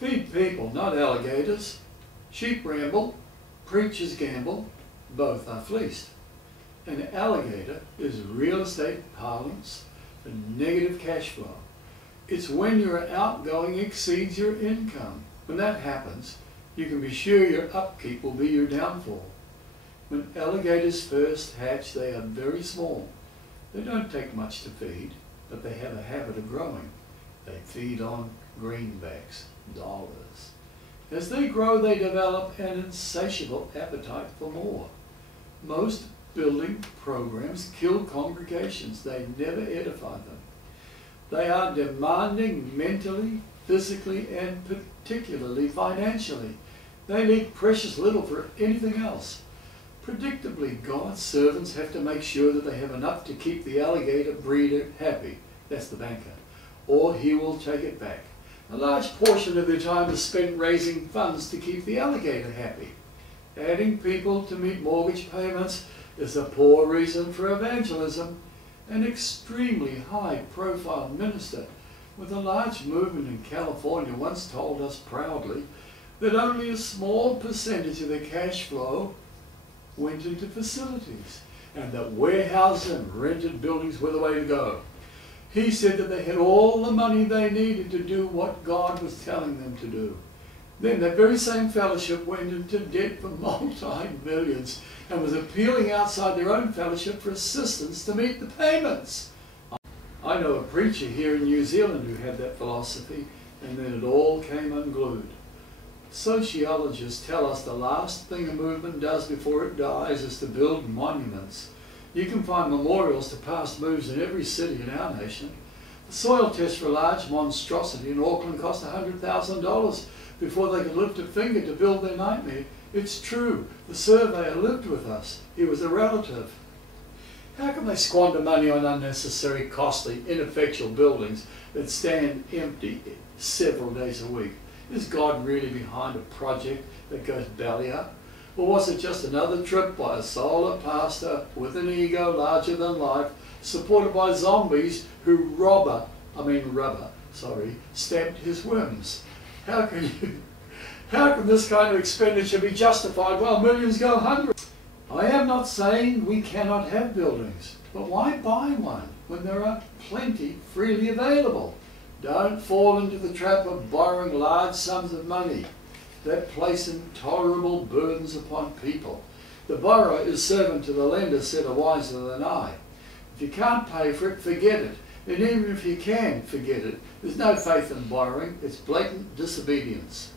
Feed people, not alligators. Sheep ramble, preachers gamble, both are fleeced. An alligator is real estate parlance for negative cash flow. It's when your outgoing exceeds your income. When that happens, you can be sure your upkeep will be your downfall. When alligators first hatch, they are very small. They don't take much to feed, but they have a habit of growing. They feed on greenbacks, dollars. As they grow, they develop an insatiable appetite for more. Most building programs kill congregations. They never edify them. They are demanding mentally, physically, and particularly financially. They need precious little for anything else. Predictably, God's servants have to make sure that they have enough to keep the alligator breeder happy. That's the banker. Or he will take it back. A large portion of their time is spent raising funds to keep the alligator happy. Adding people to meet mortgage payments is a poor reason for evangelism. An extremely high-profile minister with a large movement in California once told us proudly that only a small percentage of their cash flow went into facilities, and that warehouses and rented buildings were the way to go. He said that they had all the money they needed to do what God was telling them to do. Then that very same fellowship went into debt for multi-millions and was appealing outside their own fellowship for assistance to meet the payments. I know a preacher here in New Zealand who had that philosophy, and then it all came unglued. Sociologists tell us the last thing a movement does before it dies is to build monuments. You can find memorials to past moves in every city in our nation. The soil test for a large monstrosity in Auckland cost $100,000 before they could lift a finger to build their nightmare. It's true, the surveyor lived with us. He was a relative. How can they squander money on unnecessary, costly, ineffectual buildings that stand empty several days a week? Is God really behind a project that goes belly up? Or was it just another trip by a solar pastor with an ego larger than life, supported by zombies who rubber stamped his whims? How can this kind of expenditure be justified while millions go hungry? I am not saying we cannot have buildings, but why buy one when there are plenty freely available? Don't fall into the trap of borrowing large sums of money that place intolerable burdens upon people. The borrower is servant to the lender, said a wiser than I. If you can't pay for it, forget it. And even if you can forget it, there's no faith in borrowing. It's blatant disobedience.